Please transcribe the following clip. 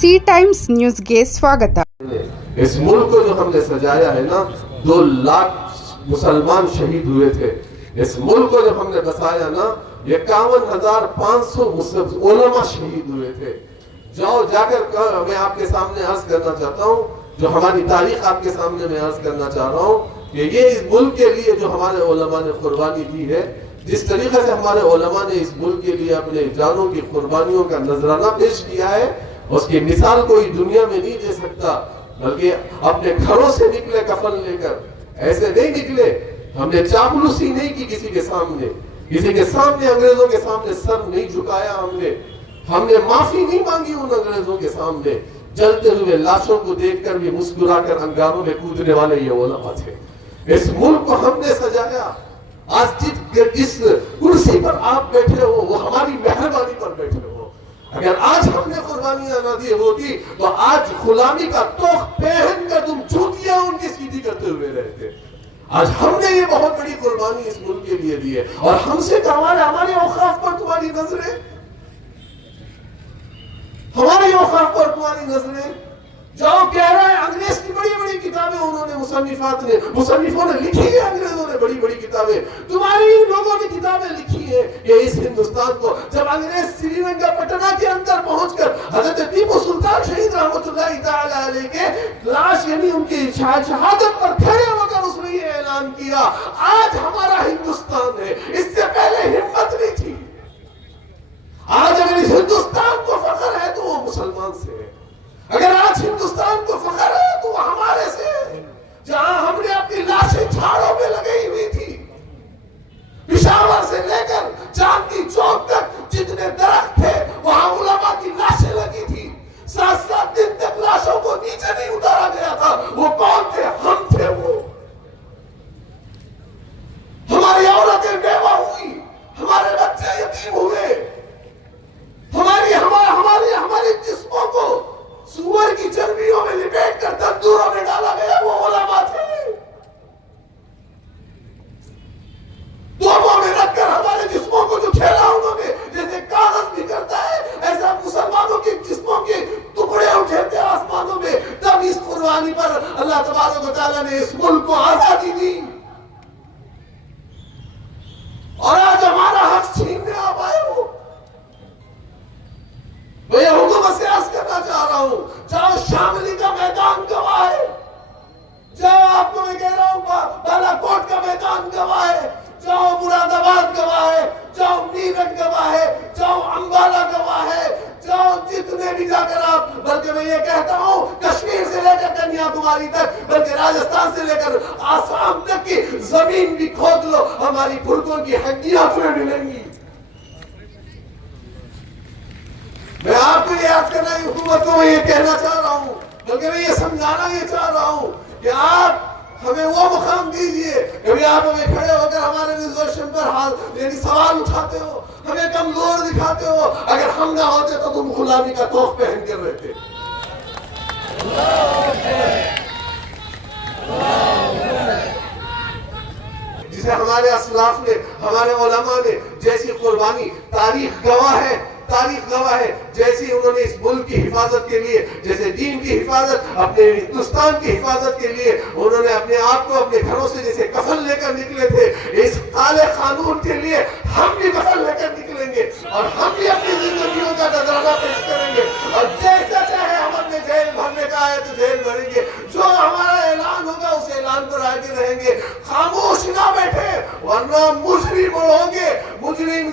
सी times न्यूज़ಗೆ ಸ್ವಾಗತ। इस मुल्क को जो हमने सजाया है ना, 2 लाख मुसलमान शहीद हुए थे। इस मुल्क को जब हमने बसाया ना, 51,500 उलमा शहीद हुए थे। जाकर मैं आपके सामने अर्ज करना चाहता हूँ, जो हमारी तारीख आपके सामने मैं अर्ज करना चाह रहा हूँ कि ये इस मुल्क के लिए जो हमारे उलमा ने कुर्बानी दी है, जिस तरीके से हमारे उलमा ने इस मुल्क के लिए अपने जानों की कुर्बानियों का नजराना पेश किया है, उसकी मिसाल कोई दुनिया में नहीं दे सकता। बल्कि अपने घरों से निकले कफन लेकर, ऐसे नहीं निकले। हमने चापलूसी नहीं की किसी के सामने अंग्रेजों के सामने सर नहीं झुकाया। हमने माफी नहीं मांगी उन अंग्रेजों के सामने। जलते हुए लाशों को देखकर भी मुस्कुराकर अंगारों में कूदने वाले ये उलमा थे। इस मुल्क को हमने सजाया। आज जिस कुर्सी पर आप बैठे हो, वो हमारी मेहरबानी पर बैठे हो। अगर आज हमने कुर्बानियां ना दी होती तो आज गुलामी का तोख पहन कर तुम चूतियां उनकी सीधी करते हुए रहते। आज हमने ये बहुत बड़ी कुर्बानी इस मुल्क के लिए दी है, और हमसे हमारे औकाफ पर तुम्हारी नजरें, हमारे औकाफ पर तुम्हारी नजरें। जो कह रहा है अंग्रेज की बड़ी बड़ी किताबें उन्होंने मुसन्निफों ने लिखी है, अंग्रेजों ने बड़ी बड़ी किताबें, तुम्हारी लोगों ने किताबें लिखी है। ये इस हिंदुस्तान को जब अंग्रेज श्रीलंका पटना के अंदर पहुंचकर हजरत टीपू सुल्तान शहीद रहमतुल्लाहि तआला अलैह के लाश यानी उनकी शहादत पर खड़े होकर उसने ये ऐलान किया, आज हमारा हिंदुस्तान है, इससे पहले हिम्मत नहीं थी। आज अगर इस हिंदुस्तान को फख्र है तो वो मुसलमान से है। अगर आज हिंदुस्तान को फख्र है तो हमारे से है। जहां हमने अपनी लाशें झाड़ों में लगाई हुई थी, पिशावर से लेकर चांदनी चौक तक जितने दरख्त थे वहां उलमा की लाशें लगी थी। 7-7 दिन तक लाशों को नीचे नहीं उतारा गया था। वो कौन थे? हम थे। वो हमारी औरतें बेवा हुई, हमारे बच्चे यतीम हुए, हमारे जिस्मों को सूअर की चर्बियों में लिपेट कर तंदूरों में डाला गया। वो उलमा थे। तोपों में रखकर हमारे जिस्मों को जो खेला उन्होंने, जैसे कागज भी करता है, ऐसा मुसलमानों के जिस्मों के टुकड़े उठे थे आसमानों में। तब इस कुर्बानी पर अल्लाह तबारक व तआला ने इस मुल्क को आजादी दी। और आज हमारा हक छीनने आप आए हो। मैं हुकूमत से अर्ज करना चाह रहा हूं, जाओ शामली का मैदान गवाह है, जाओ आपको मैं कह रहा हूं बालाकोट का मैदान गवाह है, जाओ मुरादाबाद गवाह है, जाओ मीरठ गवाह है, जाओ अंबाला गवाह है, जाओ जितने भी जाकर आप, बल्कि मैं ये कहता हूं कश्मीर से लेकर कन्याकुमारी तक, बल्कि राजस्थान से लेकर आसाम तक की जमीन भी खोद लो, हमारी पुरखों की हड्डियां तुम्हें मिलेंगी। मैं आपको याद करना, हुकूमत को मैं ये कहना चाह रहा हूँ, बल्कि मैं ये समझाना ये चाह रहा हूँ कि आप हमें वो मुकाम दीजिए। कभी आप हमें खड़े होकर हमारे रिजर्वेशन पर यानी सवाल उठाते हो, हमें कमजोर दिखाते हो। अगर हम ना होते तो तुम गुलामी का तोफ पहन कर रहते। जिसे हमारे असलाफ ने, हमारे उलमा ने जैसी कुर्बानी, तारीख गवाह है, जैसी उन्होंने इस मुल्क की हिफाजत के लिए, जैसे दीन की हिफाजत, अपने हिंदुस्तान की हिफाजत के लिए उन्होंने अपने आप को अपने घरों से जैसे कफन लेकर निकले थे, इस काले कानून के लिए हम भी कफन लेकर निकलेंगे और हम भी अपनी जिंदगियों का नजराना पेश करेंगे। और जैसा चाहे हम अपने जेल भरने का है तो जेल भरेंगे, जो हमारा ऐलान होगा उस ऐलान पर आगे रहेंगे। खामोश ना बैठे, वरना मुजरिम होंगे, मुजरिम